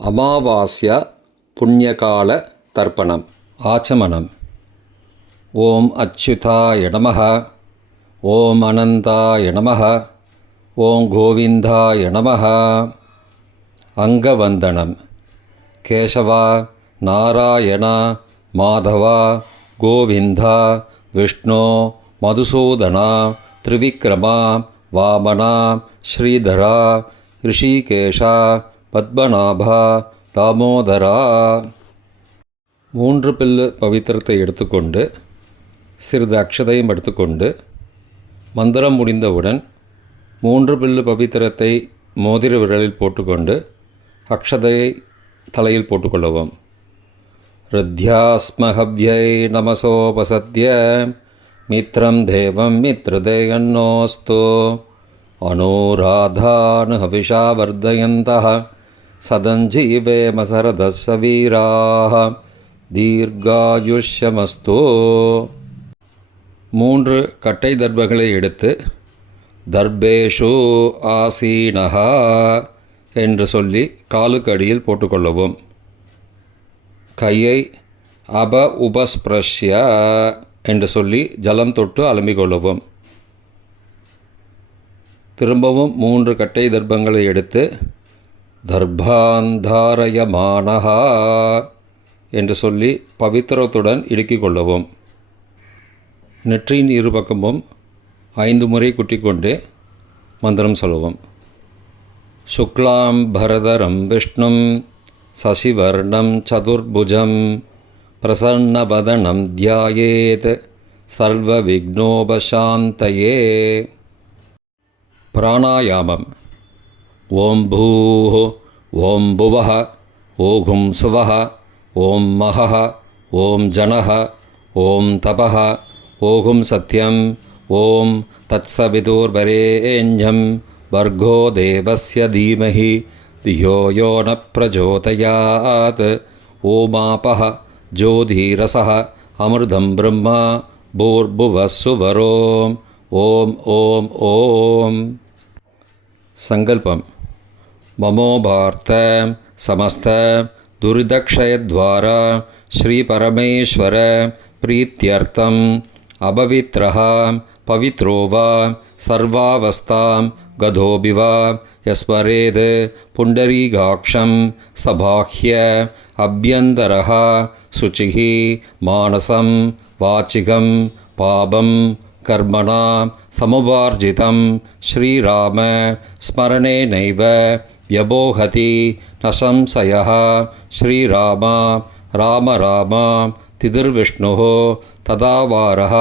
அமாவாஸ்யா புண்ணியகால தர்ப்பணம். ஆச்சமனம். ஓம் அச்சுதாய நமः. ஓம் அனந்தாய நமः. ஓம் கோவிந்தாய நமः. அங்கவந்தனம். கேசவா, நாராயணா, மாதவா, கோவிந்தா, விஷ்ணு, மதுசூதனா, திரிவிக்ரமா, வாமனா, ஸ்ரீதரா, ரிஷிகேஷா, பத்மநாபா, தாமோதரா. 3 பில்லு பவித்திரத்தை எடுத்துக்கொண்டு சிறிது அக்ஷதையும் எடுத்துக்கொண்டு மந்திரம் முடிந்தவுடன் 3 பில்லு பவித்திரத்தை மோதிர விரலில் போட்டுக்கொண்டு அக்ஷதையை தலையில் போட்டுக்கொள்ளவும். ருத்யாஸ்மஹவ்யை நமசோபசத்ய மித்ரம் தேவம் மித்ரதேயன்னோஸ்து அனுராதான் ஹவிஷா வர்தயந்தः சதஞ்சீவேம சரதஸ்ஸ வீராः தீர்காயுஷ்யமஸ்து. 3 கட்டை தர்பங்களை எடுத்து தர்பேஷு ஆசீனஹ என்று சொல்லி காலுக்கு அடியில் போட்டுக்கொள்ளவும். கையை உபஸ்பிரஷ்ய என்று சொல்லி ஜலம் தொட்டு அலம்பிக்கொள்ளவும். திரும்பவும் 3 கட்டை தர்பங்களை எடுத்து தர்பாந்தாரயமானஹா என்று சொல்லி பவித்திரத்துடன் இடுக்கிக் கொள்ளவும். நெற்றியின் இருபக்கமும் 5 முறை குட்டிக்கொண்டே மந்திரம் சொல்லவும். சுக்லாம் பரதரம் விஷ்ணும் சசிவர்ணம் சதுர்புஜம் பிரசன்னவதனம் தியாயேத் சர்வ விக்னோபசாந்தயே. பிராணாயாமம். ஓம் பூः ஓம் புவः ஓம் சுவः ஓம் மகः ஓம் ஜனः ஓம் தபः ஓம் சத்யம் ஓம் தத்சவிதுர்வரேண்யம் வர்கோ தேவஸ்ய தீமஹி தியோ யோ ந பிரச்சோதயாத். ஓமாபः ஜோதிரசः அமிர்தம் பிரம்மா பூர்புவः சுவரோம். ஓம் ஓம் ஓம். சங்கல்பம். மமோபார்த்த சமஸ்த துரிதக்ஷயத்வாரா ஸ்ரீ பரமேஸ்வர பிரீத்யர்த்தம் அபவித்ரஹ பவித்ரோ வா சர்வாவஸ்தாம் கதோபிவா யஸ்மரேத் புண்டரீகாக்ஷம் சபாஹ்ய அப்யந்தரஹ சுச்சிஹ மானசம் வாச்சிகம் பாபம் கர்மணா சமுபார்ஜிதம் ஸ்ரீராம ஸ்மரணேனைவ வ்யபோஹதி ந சம்சயः. ஸ்ரீராமா ராம ராமா திதிர்விஷ்ணுः ததாவாரः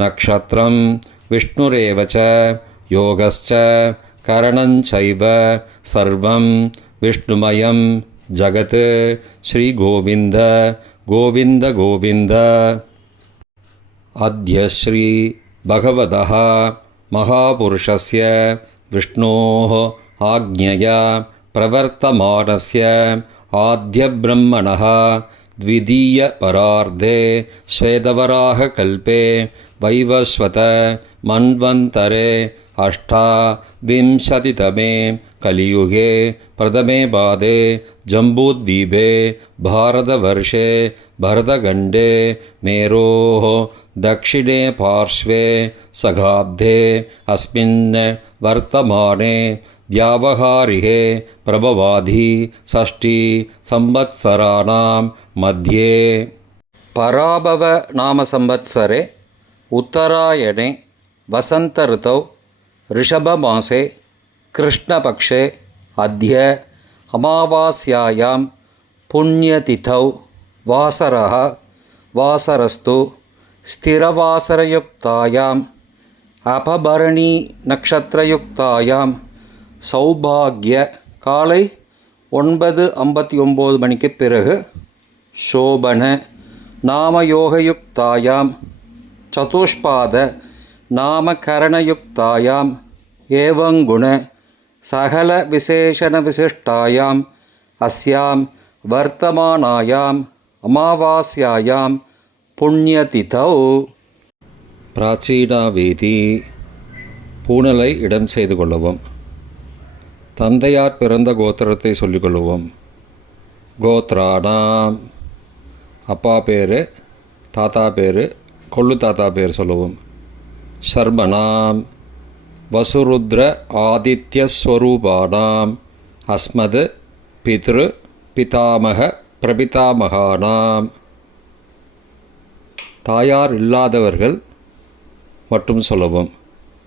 நக்ஷத்ரம் விஷ்ணுரேவ ச யோகஸ்ச கரணஞ்சைவ சர்வம் விஷ்ணுமயம் ஜகத். ஸ்ரீகோவிந்த கோவிந்த கோவிந்த. அத்ய ஸ்ரீ பகவதः மகாபுருஷஸ்ய விஷ்ணோः ஆக்ஞயா பிரவர்த்தமானஸ்ய ஆத்யப்ரம்மணः த்விதீய பரார்த்தே ஸ்வேதவராககல்பே வைவஸ்வத மன்வந்தரே அஷ்டாவிம்சதிதமே கலியுகே பிரதமே பாதே ஜம்பூத்வீபே பாரதவர்ஷே பரதகண்டே மேரோः दक्षिणे पार्श्वे सगाब्धे अस्मिन् वर्तमाने व्यावहारिके प्रभवाधि षष्ठी संवत्सराणां मध्ये. पराभव नाम संवत्सरे उत्तरायणे वसंत ऋतौ ऋषभमासे कृष्णपक्षे अद्य अमावास्यायां पुण्यतिथौ वासरः वासरस्तु स्थिरवासरयुक्तायाम् अपभरणी नक्षत्रयुक्तायां சௌபாகிய காலை 9:59 மணிக்கு பிறகு சோபன நாமயோகயுக்தாயாம் சதுஷ்பாத நாமகரணயுக்தாயாம் ஏவங்குண சகல விசேஷண விசிஷ்டாயாம் அஸ்யாம் வர்த்தமானாயாம் அமாவாஸ்யாயாம் புண்ணியதிதௌ. பிராச்சீனாவேதி. பூணலை இடம் செய்து கொள்ளவும். தந்தையார் பிறந்த கோத்திரத்தை சொல்லிக்கொள்வோம். கோத்ராணாம் அப்பா பேர், தாத்தா பேர், கொள்ளு தாத்தா பேர் சொல்லுவோம். ஷர்மணாம் வசுருத்ர ஆதித்யஸ்வரூபானாம் அஸ்மத் பித்ரு பிதாமக பிரபிதாமகானாம். தாயார் இல்லாதவர்கள் மட்டும் சொல்லவும்.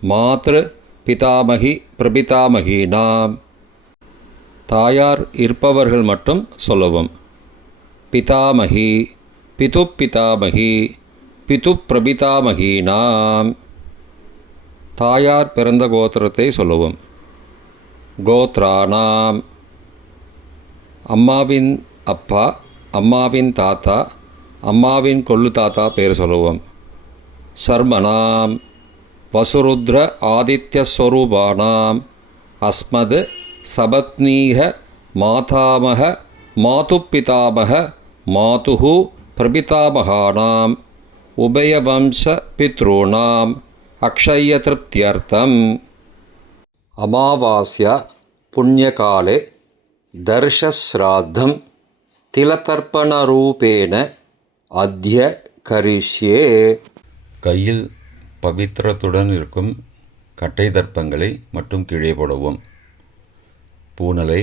மாத்ரு பிதாமகி பிரபிதாமகீனாம். தாயார் இருப்பவர்கள் மட்டும் சொல்லவும். பிதாமகி பிது பிதாமகி பிது பிரபிதாமகீனாம். தாயார் பிறந்த கோத்திரத்தை சொல்லவும். கோத்ரானாம் அம்மாவின் அப்பா, அம்மாவின் தாத்தா, அம்மாவின் கொள்ளு தாத்தா பேர் சொல்லுவோம். சர்மனாம் வசுருத்ர ஆதித்யஸ்வரூபானாம் அஸ்மத் சபத்னீக மாதாமக மாதுப்பிதாமக மாதுஹு பிரபிதாமகானாம் உபயவம்ச பித்ருணாம் அக்ஷய திருப்தியர்த்தம். அமாவாஸ்யா புண்ணியகாலே தர்ஷஸ்ராத்தம் திலதர்ப்பணரூபேண அத்ய கரிஷ்யே. கையில் பவித்திரத்துடன் இருக்கும் கட்டை தர்ப்பங்களை மட்டும் கீழே போடவும். பூனலை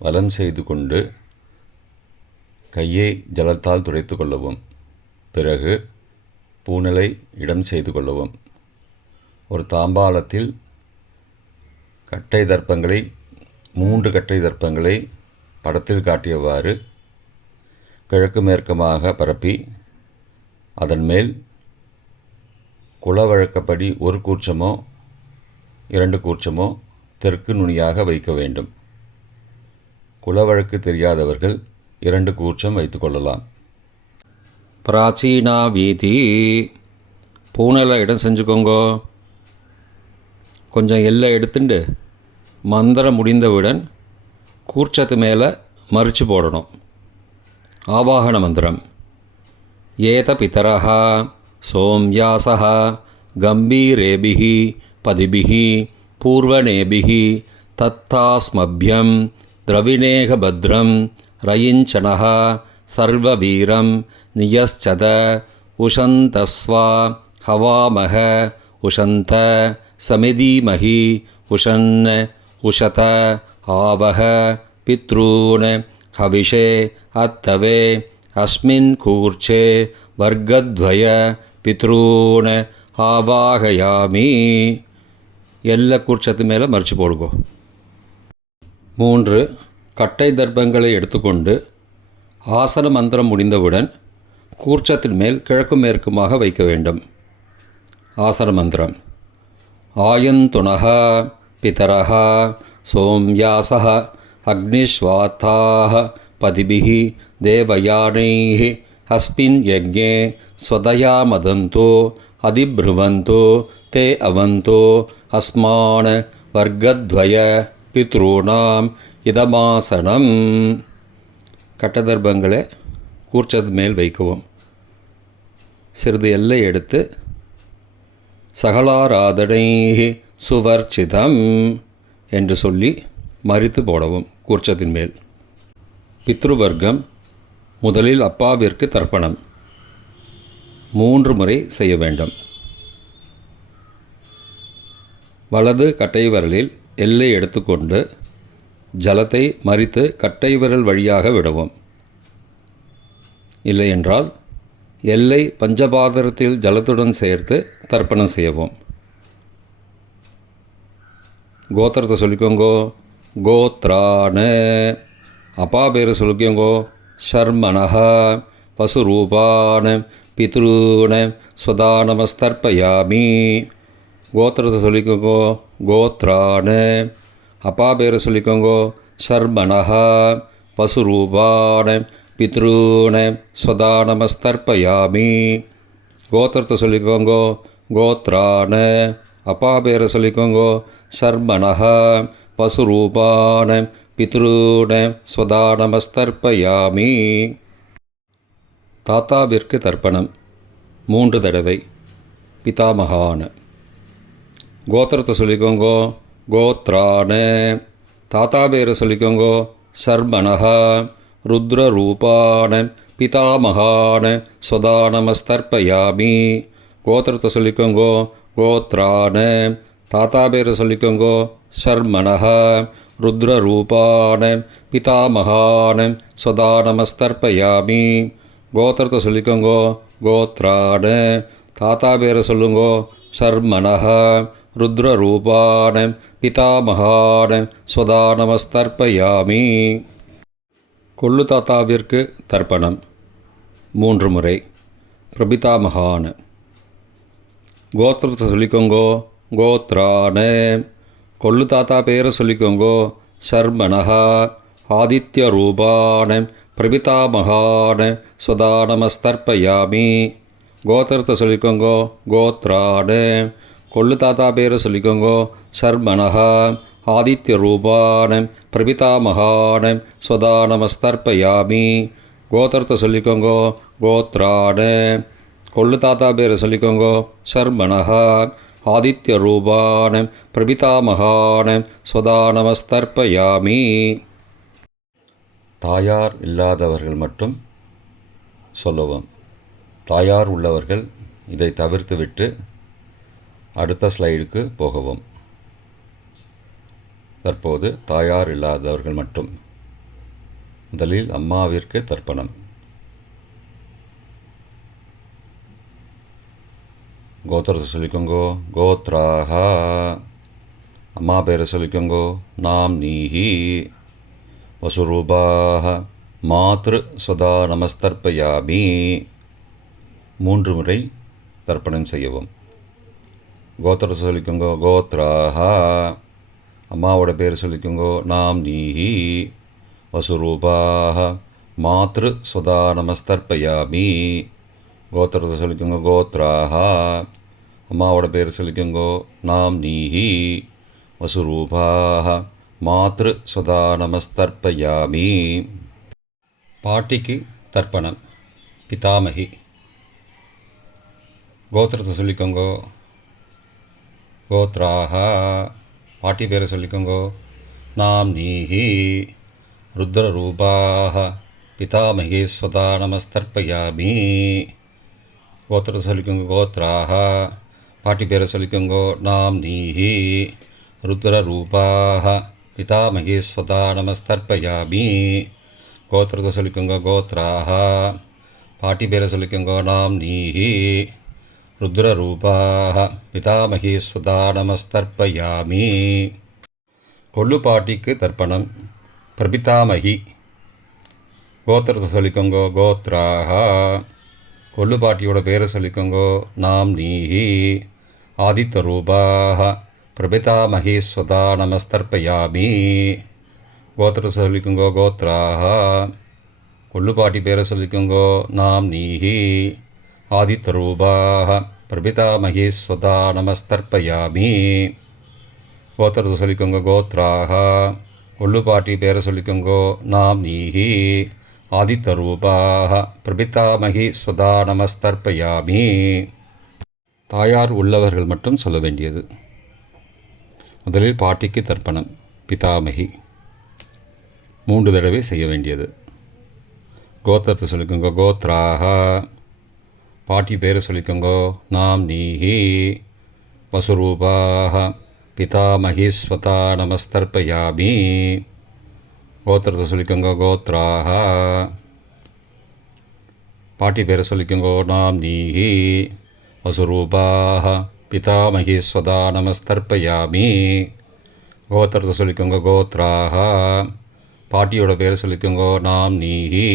வலம் செய்து கொண்டு கையை ஜலத்தால் துடைத்து கொள்ளவும். பிறகு பூனலை இடம் செய்து கொள்ளவும். ஒரு தாம்பாளத்தில் கட்டை தர்ப்பங்களை 3 கட்டை தர்ப்பங்களை படத்தில் காட்டியவாறு கிழக்கு மேற்குமாக பரப்பி அதன் மேல் குலவழக்கப்படி 1 கூர்ச்சமோ 2 கூர்ச்சமோ தெற்கு நுனியாக வைக்க வேண்டும். குலவழக்கு தெரியாதவர்கள் 2 கூர்ச்சம் வைத்து கொள்ளலாம். பிராச்சீனா வீதி. பூனலை இடம் செஞ்சுக்கோங்கோ. கொஞ்சம் எல்லை எடுத்துட்டு மந்திரம் முடிந்தவுடன் கூர்ச்சத்து மேலே மறித்து போடணும். ஆவாகன மந்திரம். ஏத பிதரஹ சோம்யாசஹ கம்பீரேபிஹி பதிபிஹி பூர்வணேபிஹி தத்தாஸ்மப்யம் திரவிணேக பத்ரம் ரயிஞ்சனஹ சர்வவீரம் நியஸ்சத உஷந்தஸ்வா ஹவாமஹ உஷந்த சமிதீமஹி உஷன் உஷத ஆவஹ பித்ரூன் ஹவிஷே அத்தவே அஸ்மின் கூர்ச்சே வர்க்கத்வய பித்ரூன் ஆவாகயாமி. எல்லா கூர்ச்சத்து மேலே மறித்து போடுங்கோ. 3 கட்டை தர்ப்பங்களை எடுத்துக்கொண்டு ஆசன மந்திரம் முடிந்தவுடன் கூர்ச்சத்தின் மேல் கிழக்கு மேற்குமாக வைக்க வேண்டும். ஆசன மந்திரம். ஆயந்துணஹ பிதரஹ சோம்யாசஹ அக்னிஸ்வாத்தாஹ பதிபிஹி தேவயானைஹ அஸ்மின் யஜ்ஞே ஸ்வதயா மதந்தோ அதிப்ருவந்தோ தே அவந்தோ அஸ்மான் வர்க்கத்வய பித்ருணாம் இதமாசனம். கட்டதர்ப்பங்களை கூர்ச்சது மேல் வைக்கவும். சிறிது எல்லை எடுத்து சகலாராதனை சுவர்ச்சிதம் என்று சொல்லி மறித்து போடவும் கூர்ச்சத்தின் மேல். பித்ருவர்க்கம். முதலில் அப்பாவிற்கு தர்ப்பணம் 3 முறை செய்ய வேண்டும். வலது கட்டை விரலில் எல்லை எடுத்துக்கொண்டு ஜலத்தை மறித்து கட்டை விரல் வழியாக விடவும். இல்லையென்றால் எல்லை பஞ்சபாத்திரத்தில் ஜலத்துடன் சேர்த்து தர்ப்பணம் செய்யவும். கோத்திரத்தை சொல்லிக்கோங்கோ. கோத்ரான. அப்பா பேர் சொல்லிக்கோங்கோ. ஷர்மணஹ வசுரூபான் பித்ருன் ஸ்வதானமஸ்தர்ப்பயாமி. கோத்திரத்தை சொல்லிக்கோங்கோ. கோத்ரான. அப்பா பேர் சொல்லிக்கோங்கோ. ஷர்மணஹ வசுரூபான் பித்ருன் ஸ்வதானமஸ்தர்ப்பயாமி. கோத்திரத்தை சொல்லிக்கோங்கோ. கோத்ரான. அப்பா பேரை சொல்லிக்கோங்கோ. ஷர்மணஹ வசுரூபான் பித்ருன் ஸ்வதானமஸ்தர்ப்பயாமி. தாத்தாவிற்கு தர்ப்பணம் 3 தடவை. பிதாமகான். கோத்திரத்தை சொல்லிக்கோங்கோ. கோத்ரான. தாத்தா பேரை சொல்லிக்கோங்கோ. ஷர்மணஹ ருத்ரரூபான பிதாமகான ஸ்வதா நமஸ்தர்ப்பயாமி. கோத்திரத்தை சொல்லிக்கோங்கோ. கோத்ரான. தாத்தா பேரை சொல்லிக்கோங்கோ. ஷர்மணஹ. ருத்ரரூபான பிதாமகான ஸ்வதா நமஸ்தர்ப்பயாமி. கோத்திரத்தை சொல்லிக்கோங்கோ. கோத்ரான. தாத்தா பேரை சொல்லுங்கோ. ஷர்மணஹ. ருத்ரரூபான பிதாமகான ஸ்வதா நமஸ்தர்ப்பயாமி. கொள்ளு தாத்தாவிற்கு தர்ப்பணம் 3 முறை. பிரபிதாமகான. கோத்திரத்தை சொல்லிக்கோங்கோ. கோத்ரான. கொள்ளு தாத்தா பேரை சொல்லிக்கோங்கோ. ஷர்மணஹ. ஆதித்ய ரூபான பிரபிதாமகான ஸ்வதா நமஸ்தர்ப்பயாமி. கோத்திரத்தை சொல்லிக்கோங்கோ. கோத்ரான. கொள்ளு தாத்தா பேரை சொல்லிக்கோங்கோ. ஷர்மணஹ. ஆதித்ய ரூபான பிரபிதாமகான ஸ்வதா நமஸ்தர்ப்பயாமி. கோத்திரத்தை சொல்லிக்கோங்கோ. கோத்ரான. கொள்ளு தாத்தா பேரை சொல்லிக்கோங்கோ. ஷர்மணஹ. ஆதித்ய ரூபான பிரபிதாமகான ஸ்வதா நமஸ்தர்ப்பயாமி. தாயார் இல்லாதவர்கள் மட்டும் சொல்லவும். தாயார் உள்ளவர்கள் இதை தவிர்த்துவிட்டு அடுத்த ஸ்லைடுக்கு போகவும். தற்போது தாயார் இல்லாதவர்கள் மட்டும். முதலில் அம்மாவிற்கு தர்ப்பணம். கோத்திரத்தை சொல்லிக்கோங்கோ. கோத்ராக. அம்மா பேரை சொல்லிக்கோங்கோ. நாம் நீஹி. வசுரூபாக. மாத்ரு ஸ்வதா நமஸ்தர்ப்பயாமி. 3 முறை தர்ப்பணம் செய்யவும். கோத்திரத்தை சொல்லிக்கோங்கோ. கோத்ராக. அம்மாவோட பேர் சொல்லிக்கோங்கோ. நாம் நீஹி. வசுரூபாக. மாத்ரு ஸ்வதா நமஸ்தர்ப்பயாமி. கோத்திரத்தை சொல்லிக்கோங்கோ. கோத்ராக. அம்மாவோட பேர் சொல்லிக்கோங்கோ. நாம் நீஹி. வசுரூபாக. மாத்ரு ஸ்வதா நமஸ்தர்ப்பயாமி. பாட்டிக்கு தர்ப்பணம். பிதாமகி. கோத்திரத்தை சொல்லிக்கோங்கோ. கோத்ராக. பாட்டி பேரை சொல்லிக்கோங்கோ. நாம் நீஹி. ருத்ரரூபாக பிதாமகி ஸ்வதா நமஸ்தர்ப்பயாமி. கோத்திரத்தை சொல்லிக்கோங்கோ. கோத்ராக. பாட்டி பேரை சொல்லிக்கோங்கோ. நாம் நீஹி. ருத்ரரூபாக பிதாமகி ஸ்வதா நமஸ்தர்ப்பயாமி. கோத்திரத்தை சொல்லிக்கோங்கோ. கோத்ராக. பாட்டி பேரை சொல்லிக்கோங்கோ. நாம் நீஹி. ருத்ரரூபாக பிதாமகி ஸ்வதா நமஸ்தர்ப்பயாமி. கொள்ளு பாட்டிக்கு தர்ப்பணம். பிரபிதாமகி. கோத்திரத்தை சொல்லிக்கோங்கோ. கோத்ராக. கொள்ளு பாட்டியோட பேரை சொல்லிக்கோங்கோ. நாம் நீஹி. ஆதித்ய ரூபாக பிரபிதாமகி ஸ்வதா நமஸ்தர்ப்பயாமி. கோத்திரத்தை சொல்லிக்கோங்கோ. கோத்ராக. கொள்ளு பாட்டி பேரை சொல்லிக்கோங்கோ. நாம் நீஹி. ஆதித்ய ரூபாக பிரபிதாமகி ஸ்வதா நமஸ்தர்ப்பயாமி. கோத்திரத்தை சொல்லிக்கோங்கோ. கோத்ராக. கொள்ளு பாட்டி பேரை சொல்லிக்கோங்கோ. நாம் நீஹி. ஆதித்ய ரூபாக பிரபிதாமகி ஸ்வதா நமஸ்தர்ப்பயாமி. தாயார் உள்ளவர்கள் மட்டும் சொல்ல வேண்டியது. முதலில் பாட்டிக்கு தர்ப்பணம். பிதாமகி 3 தடவை செய்ய வேண்டியது. கோத்திரத்தை சொல்லிக்கோங்கோ. கோத்ராக. பாட்டி பேரை சொல்லிக்கோங்கோ. நாம் நீஹி. வசுரூபாக பிதாமகி ஸ்வதா நமஸ்தர்ப்பயாமி. கோத்திரத்தை சொல்லிக்கோங்கோ. கோத்ராக. பாட்டி பேரை சொல்லிக்கோங்கோ. நாம் நீஹி. வசுரூபாக பிதாமகி ஸ்வதா நமஸ்தர்ப்பயாமி. கோத்திரத்தை சொல்லிக்கோங்கோ. கோத்ராக. பாட்டியோட பேரை சொல்லிக்கோங்கோ. நாம் நீஹி.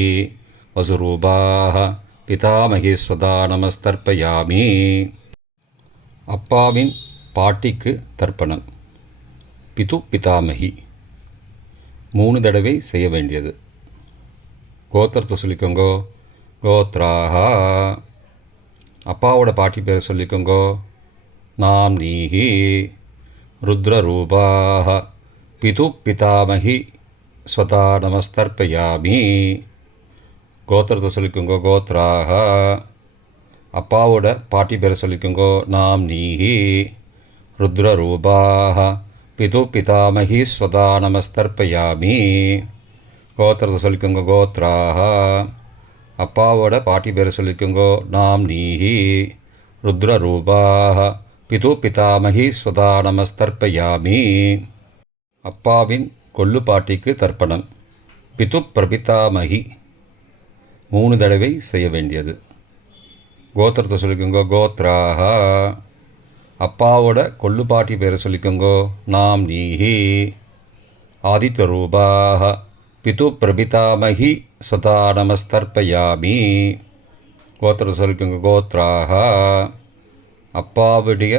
வசுரூபாக பிதாமகி ஸ்வதா நமஸ்தர்ப்பயாமி. அப்பாவின் பாட்டிக்கு தர்ப்பணம். பிது பிதாமகி 3 தடவை செய்ய வேண்டியது. கோத்திரத்தை சொல்லிக்கோங்கோ. கோத்ராக. அப்பாவோட பாட்டி பேரை சொல்லிக்கோங்கோ. நாம் நீஹி. ருத்ரரூபாக பிது பிதாமகி ஸ்வதா நமஸ்தர்ப்பயாமி. கோத்திரத்தை சொல்லிக்கோங்கோ. கோத்ராக. அப்பாவோட பாட்டி பேரை சொல்லிக்கோங்கோ. நாம் நீஹி. ருத்ரரூபாக பிது பிதாமகி ஸ்வதா நமஸ்தர்ப்பயாமி. கோத்திரத்தை சொல்லிக்கோங்க கோத்ராஹ. அப்பாவோட பாட்டி பேரை சொல்லிக்கோங்க நாம் நீஹி. ருத்ரரூபாஹ பிது பிதாமகி ஸ்வதா நமஸ்தர்ப்பயாமி. அப்பாவின் கொள்ளு பாட்டிக்கு தர்ப்பணம். பிது பிரபிதாமகி 3 தடவை செய்ய வேண்டியது. கோத்திரத்தை சொல்லிக்கோங்க கோத்ராஹ. அப்பாவோட கொள்ளு பாட்டி பேரை சொல்லிக்கோங்க நாம் நீஹி. ஆதித்யரூபாஹ பிது பிரபிதாமகி ஸ்வதா நமஸ்தர்ப்பயாமி. கோத்திரத்தை சொல்லிக்கோங்க கோத்ராஹ. அப்பாவுடைய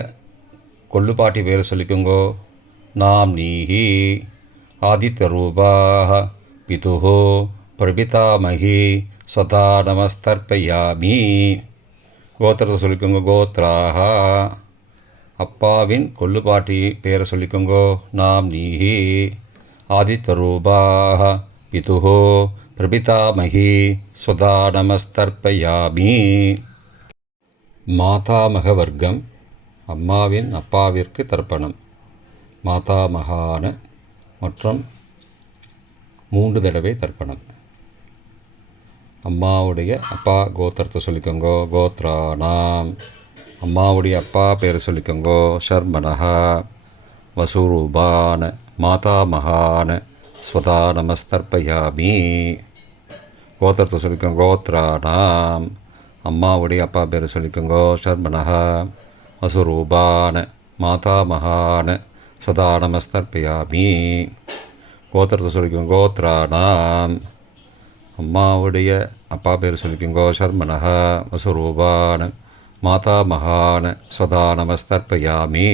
கொள்ளு பாட்டி பேரை சொல்லிக்கோங்க நாம் நீஹி. ஆதித்யரூபாஹ பிதுஹோ பிரபிதாமகி ஸ்வதா நமஸ்தர்ப்பயாமி. கோத்திரத்தை சொல்லிக்கோங்க கோத்ராஹ. அப்பாவின் கொள்ளு பாட்டி பேரை சொல்லிக்கோங்க நாம் நீஹி. ஆதித்யரூபாஹ பிதுஹோ பிரபிதாமகி ஸ்வதா நமஸ்தர்ப்பயாமி. மாதாமக வர்க்கம். அம்மாவின் அப்பாவிற்கு தர்ப்பணம். மாதாமகான மற்றும் 3 தடவை தர்ப்பணம். அம்மாவுடைய அப்பா கோத்திரத்தை சொல்லிக்கோங்க கோத்ரானாம். அம்மாவுடைய அப்பா பேரை சொல்லிக்கோங்க ஷர்மனஹ. வசுரூபான மாதாமகான ஸ்வதா நமஸ்தர்ப்பயாமி. கோத்திரத்தை சொல்லிக்கோங்க கோத்ரானாம். அம்மாவுடைய அப்பா பேரை சொல்லிக்கோங்க ஷர்மனஹ. வசுரூபான மாதாமகான ஸ்வதா நமஸ்தர்ப்பயாமி. கோத்திரத்தை சொல்லிக்கோங்க கோத்ரானாம். அம்மாவுடைய அப்பா பேர் சொல்லிக்கோங்க ஷர்மனஹ. வசுரூபான மாதாமகான ஸ்வதா நமஸ்தர்ப்பயாமி.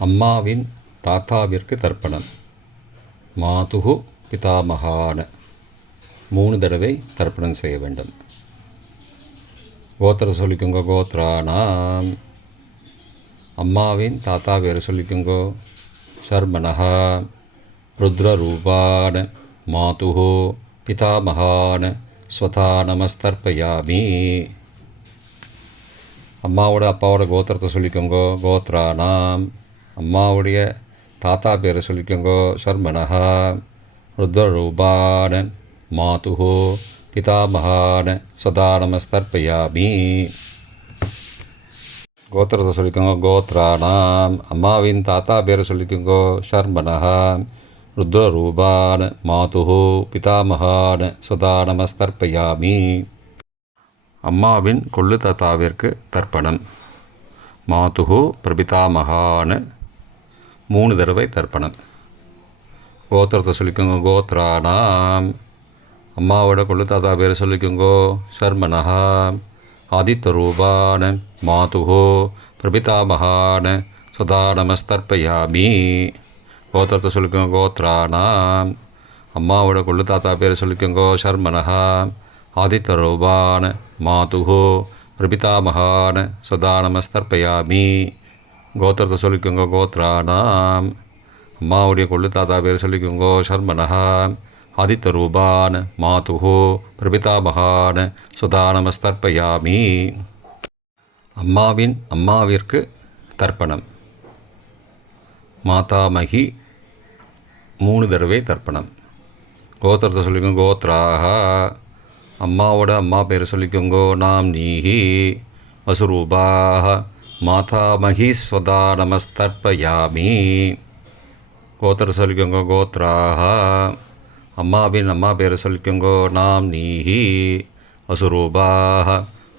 அம்மாவின் தாத்தாவிற்கு தர்ப்பணம். மாதுஹு பிதாமகான 3 தடவை தர்ப்பணம் செய்ய வேண்டும். கோத்திரத்தை சொல்லிக்கோங்க கோத்ரானாம். அம்மாவின் தாத்தா பேரை சொல்லிக்கோங்க ஷர்மனஹ. ருத்ரரூபான மாதுஹோ பிதாமகான ஸ்வதா நமஸ்தர்ப்பயாமி. அம்மாவோட அப்பாவோட கோத்திரத்தை சொல்லிக்கோங்க கோத்ரானாம். அம்மாவுடைய தாத்தா பேரை சொல்லிக்கோங்க ஷர்மனஹ. ருத்ரரூபான மாதுஹோ பிதாமகான ஸ்வதா நமஸ்தர்ப்பயாமி. கோத்திரத்தை சொல்லிக்கோங்க கோத்ரானாம். அம்மாவின் தாத்தா பேரை சொல்லிக்கோங்க ஷர்மனஹ. ருத்ரரூபான மாதுஹோ பிதாமகான ஸ்வதா நமஸ்தர்ப்பயாமி. அம்மாவின் கொள்ளு தாத்தாவிற்கு தர்ப்பணம். மாதுஹு பிரபிதாமகான 3 தடவை தர்ப்பணம். கோத்திரத்தை சொல்லிக்கோங்க கோத்ரானாம். அம்மாவோட கொள்ளு தாத்தா பேரை சொல்லிக்கோங்க ஷர்மனஹ. ஆதித்யரூபான மாதுஹோ பிரபிதாமகான ஸ்வதா நமஸ்தர்ப்பயாமி. கோத்திரத்தை சொல்லிக்கோங்க கோத்ரானாம். அம்மாவோட கொள்ளு தாத்தா பேரை சொல்லிக்கோங்க ஷர்மனஹ. ஆதித்யரூபான மாதுஹோ பிரபிதாமகான ஸ்வதா நமஸ்தர்ப்பயாமி. கோத்திரத்தை சொல்லிக்கோங்க கோத்ரானாம். அம்மாவுடைய கொள்ளு தாத்தா பேரை சொல்லிக்கோங்க ஷர்மனஹ. ஆதித்யரூபான மாதுஹோ பிரபிதாமகான ஸ்வதா நமஸ்தர்ப்பயாமி. அம்மாவின் அம்மாவிற்கு தர்ப்பணம். மாதாமகி 3 தடவை தர்ப்பணம். கோத்திரத்தை சொல்லிக்கோங்க கோத்ராஹ. அம்மாவோட அம்மா பேரை சொல்லிக்கோங்க நாம் நீஹி. வசுரூபாஹ மாதாமகி ஸ்வதா நமஸ்தர்ப்பயாமி. கோத்திரத்தை சொல்லிக்கோங்க கோத்ராஹ. அம்மாவின் அம்மா பேரை சொல்லிக்கோங்க நாம் நீஹி. வசுரூபாஹ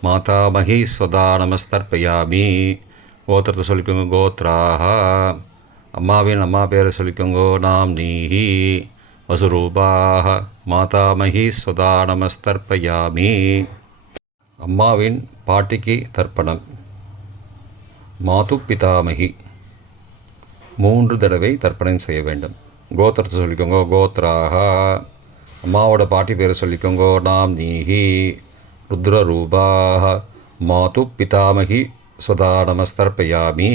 மாதாமகி ஸ்வதா நமஸ்தர்ப்பயாமி. கோத்திரத்தை சொல்லிக்கோங்க கோத்ராஹ. அம்மாவின் அம்மா பேரை சொல்லிக்கோங்க நாம் நீஹி. வசுரூபாஹ மாதாமகி ஸ்வதா நமஸ்தர்ப்பயாமி. அம்மாவின் பாட்டிக்கு தர்ப்பணம். மாது பிதாமகி 3 தடவை தர்ப்பணம் செய்ய வேண்டும். கோத்திரத்தை சொல்லிக்கோங்க கோத்ராஹ. அம்மாவோட பாட்டி பேரை சொல்லிக்கோங்க நாம் நீஹி. ருத்ரரூபாஹ மாது பிதாமகி ஸ்வதா நமஸ்தர்ப்பயாமி.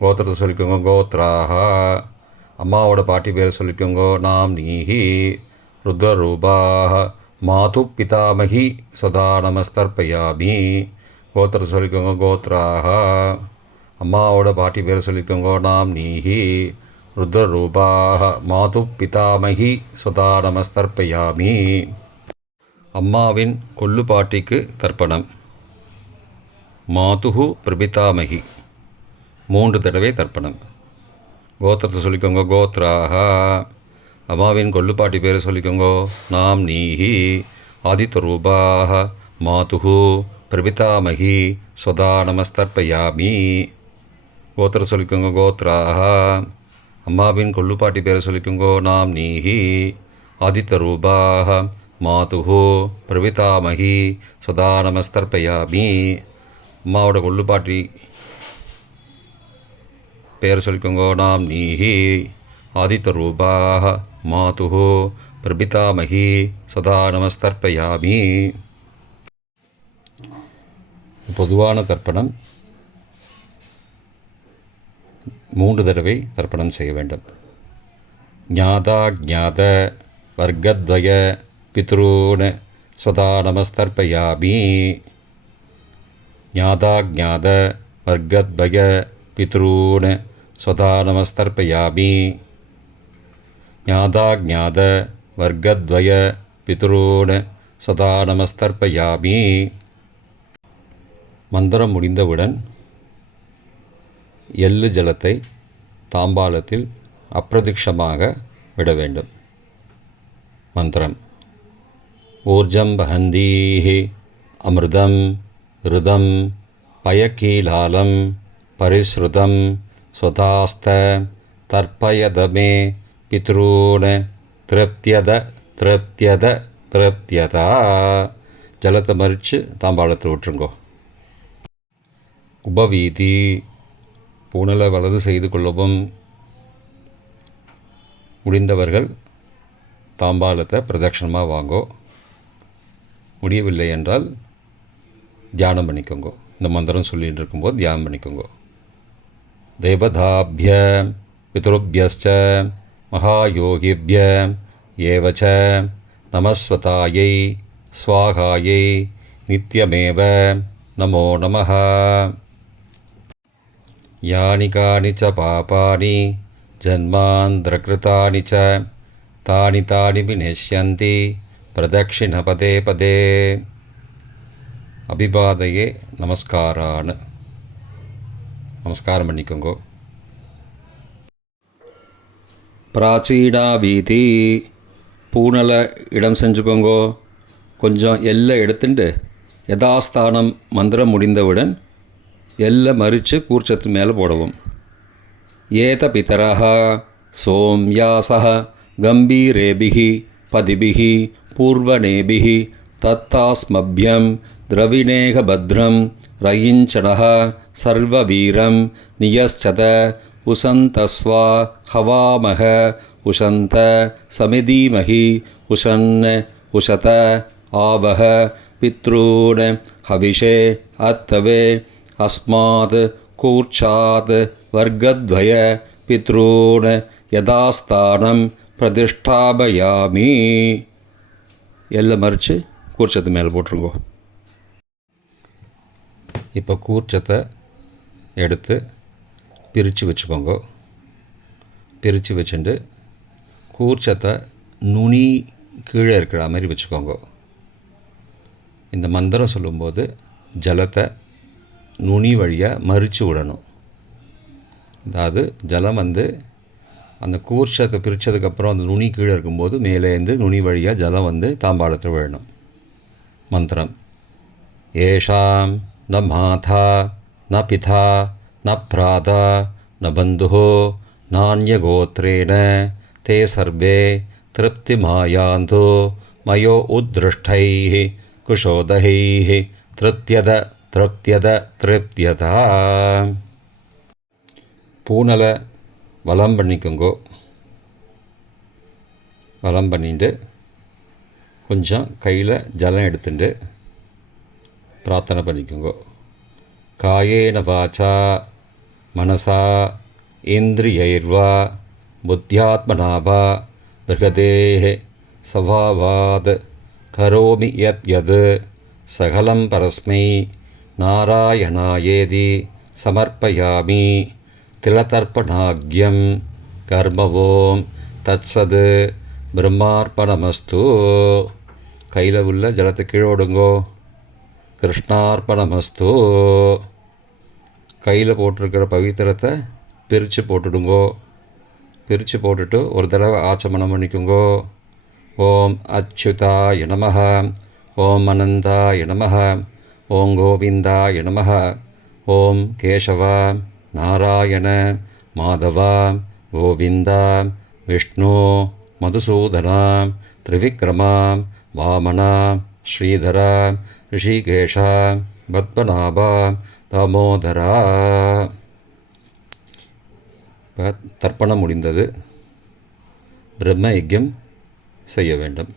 கோத்திரத்தை சொல்லிக்கோங்க கோத்ராஹ. அம்மாவோட பாட்டி பேரை சொல்லிக்கோங்க நாம் நீஹி. ருத்ரரூபாஹ மாது பிதாமகி ஸ்வதா நமஸ்தர்ப்பயாமி. கோத்திரத்தை சொல்லிக்கோங்க கோத்ராஹ. அம்மாவோட பாட்டி பேரை சொல்லிக்கோங்க நாம் நீஹி. ருத்ரரூபாः மாது பிதாமகி சுதா நமஸ்தர்ப்பயாமி. அம்மாவின் கொள்ளுப்பாட்டிக்கு தர்ப்பணம். மாதுஹு பிரபிதாமகி 3 தடவை தர்ப்பணம். கோத்திரத்தை சொல்லிக்கோங்க. கோத்ராக. அம்மாவின் கொள்ளுப்பாட்டி பேரை சொல்லிக்கோங்க. நாம் நீஹி. ஆதித்யரூபாக மாதுஹு பிரபிதாமகி சுதா நமஸ்தர்ப்பயாமி. கோத்திரம் சொல்லிக்கோங்க. கோத்ராக. அம்மாவின் கொள்ளுப்பாட்டி பேரை சொல்லிக்கோங்க. நாம் நீஹி. ஆதித்யரூபாக மாதுஹு பிரபிதாமகி சுதா நமஸ்தர்ப்பயாமி. அம்மாவோட கொள்ளுப்பாட்டி பேரை சொல்லிக்கோங்க. நாம் நீஹி. ஆதித்யரூபாக மாதுஹு பிரபிதாமகி சுதா நமஸ்தர்ப்பயாமி. பொதுவான தர்ப்பணம் 3 தடவை தர்ப்பணம் செய்ய வேண்டும். ஞாதா ஞாத வர்க்கத்வய பித்ரூன் சுதா நமஸ்தர்ப்பயாமி. ஞாதா ஞாத வர்க்கத்வய பித்ரூன் சுதா நமஸ்தர்ப்பயாமி. ஞாதா ஞாத வர்க்கத்வய பித்ரூன் சுதா நமஸ்தர்ப்பயாமி. மந்திரம் முடிந்தவுடன் எள்ளு ஜலத்தை தாம்பாலத்தில் அப்பிரதிக்ஷமாக விட வேண்டும். மந்திரம். ஊர்ஜம் வஹந்தீஹி அமிர்தம் ருதம் பயக்கீலாலம் பரிஸ்ருதம் ஸ்வதாஸ்த தர்ப்பயதமே பித்ரூன் திருப்தியத திருப்தியத திருப்தியதா. ஜலத்தை மறித்து தாம்பாளத்தில் விட்டுருங்கோ. உபவீதி. பூணலை வலது செய்து கொள்ளவும். முடிந்தவர்கள் தாம்பாலத்தை பிரதட்சணமாக வாங்கோ. முடியவில்லை என்றால் தியானம் பண்ணிக்கோங்க. இந்த மந்திரம் சொல்லிகிட்டு இருக்கும்போது தியானம் பண்ணிக்கோங்க. தேவதாபிய பித்ருபியஸ்ச மகாயோகிபிய ஏவச்ச நமஸ்வதாயை ஸ்வாகாயை நித்யமேவ நமோ நமः. யானி கானி ச பாபானி ஜன்மாந்திரகிருதானி ச தானி தானி விநஷ்யந்தி பிரதக்ஷிண பதே பதே. அபிபாதையே நமஸ்காரான்னு நமஸ்காரம் பண்ணிக்கோங்க. பிராச்சீனா வீதி. பூனலை இடம் செஞ்சுக்கோங்க. கொஞ்சம் எல்லை எடுத்துட்டு யதாஸ்தானம் மந்திரம் முடிந்தவுடன் எல்லை மறித்து கூர்ச்சத்து மேலே போடவும். ஏத பிதரஹ சோம்யாசஹ கம்பீரேபிஹி பதிபிஹி பூர்வணேபிஹி தத்தாஸ்மப்யம் திரவிணேக பத்ரம் ரயிஞ்சனஹ சர்வவீரம் நியஸ்சத உசந்தஸ்வா ஹவாமஹ உஷந்த சமிதீமஹி உஷன் உஷத ஆவஹ பித்ரூன் ஹவிஷே அத்தவே அஸ்மாத் கூர்ச்சாத் வர்க்கத்வய பித்ரூன் யதாஸ்தானம் பிரதிஷ்டாபயாமி. எல்லாம் மறித்து கூர்ச்சத்து மேலே போட்டுருங்கோ. இப்போ கூர்ச்சத்தை எடுத்து பிரித்து வச்சுக்கோங்க. பிரித்து வச்சுட்டு கூர்ச்சத்தை நுனி கீழே இருக்கிற மாதிரி வச்சுக்கோங்க. இந்த மந்திரம் சொல்லும்போது ஜலத்தை நுனி வழியாக மறித்து விடணும். அதாவது ஜலம் அந்த கூர்ச்சத்தை பிரித்ததுக்கப்புறம் அந்த நுனி கீழே இருக்கும்போது மேலேருந்து நுனி வழியாக ஜலம் தாம்பாளத்தில் விழணும். மந்திரம். ஏஷாம் ந மாதா ந பிதா ந பிராதா ந பந்துஹோ நான்யகோத்ரேண தே சர்வே திருப்திமாயாந்தோ மயோ உத்ருஷ்டைः குஷோதகைः திருப்தியத திருப்தியத திருப்தியதா. பூனலை வலம் பண்ணிக்கோங்கோ. வலம் பண்ணிட்டு கொஞ்சம் கையில் ஜலம் எடுத்துட்டு பிரார்த்தனை பண்ணிக்கோங்கோ. காயேன வாச்சா மனசா இந்திரியைர்வா புத்தியாத்மனாவா பிருகதேஹ சவாவாத் கரோமி யத் யத் சகலம் பரஸ்மை நாராயணாயேதி சமர்ப்பயாமி. திலதர்ப்பணாக்யம் கர்ம ஓம் தத்சது பிரம்மார்ப்பணமஸ்து. கையில் உள்ள ஜலத்தை கீழே விடுங்கோ. கிருஷ்ணார்ப்பணமஸ்து. கையில் போட்டிருக்கிற பவித்திரத்தை பிரித்து போட்டுடுங்கோ. பிரித்து போட்டுட்டு ஒரு தடவை ஆச்சமனம் பண்ணிக்குங்கோ. ஓம் அச்சுதாய நமஹ, ஓம் அனந்தாய நமஹ, ஓம் கோவிந்தாய நமஹ, ஓம் கேசவ நாராயண மாதவ கோவிந்தா விஷ்ணு மதுசூதனா திரிவிக்ரமா வாமனா ஸ்ரீதரா ரிஷிகேஷா பத்மநாபா தாமோதரா. இப்போ தர்ப்பணம் முடிந்தது. பிரம்ம யஜ்யம் செய்ய வேண்டும்.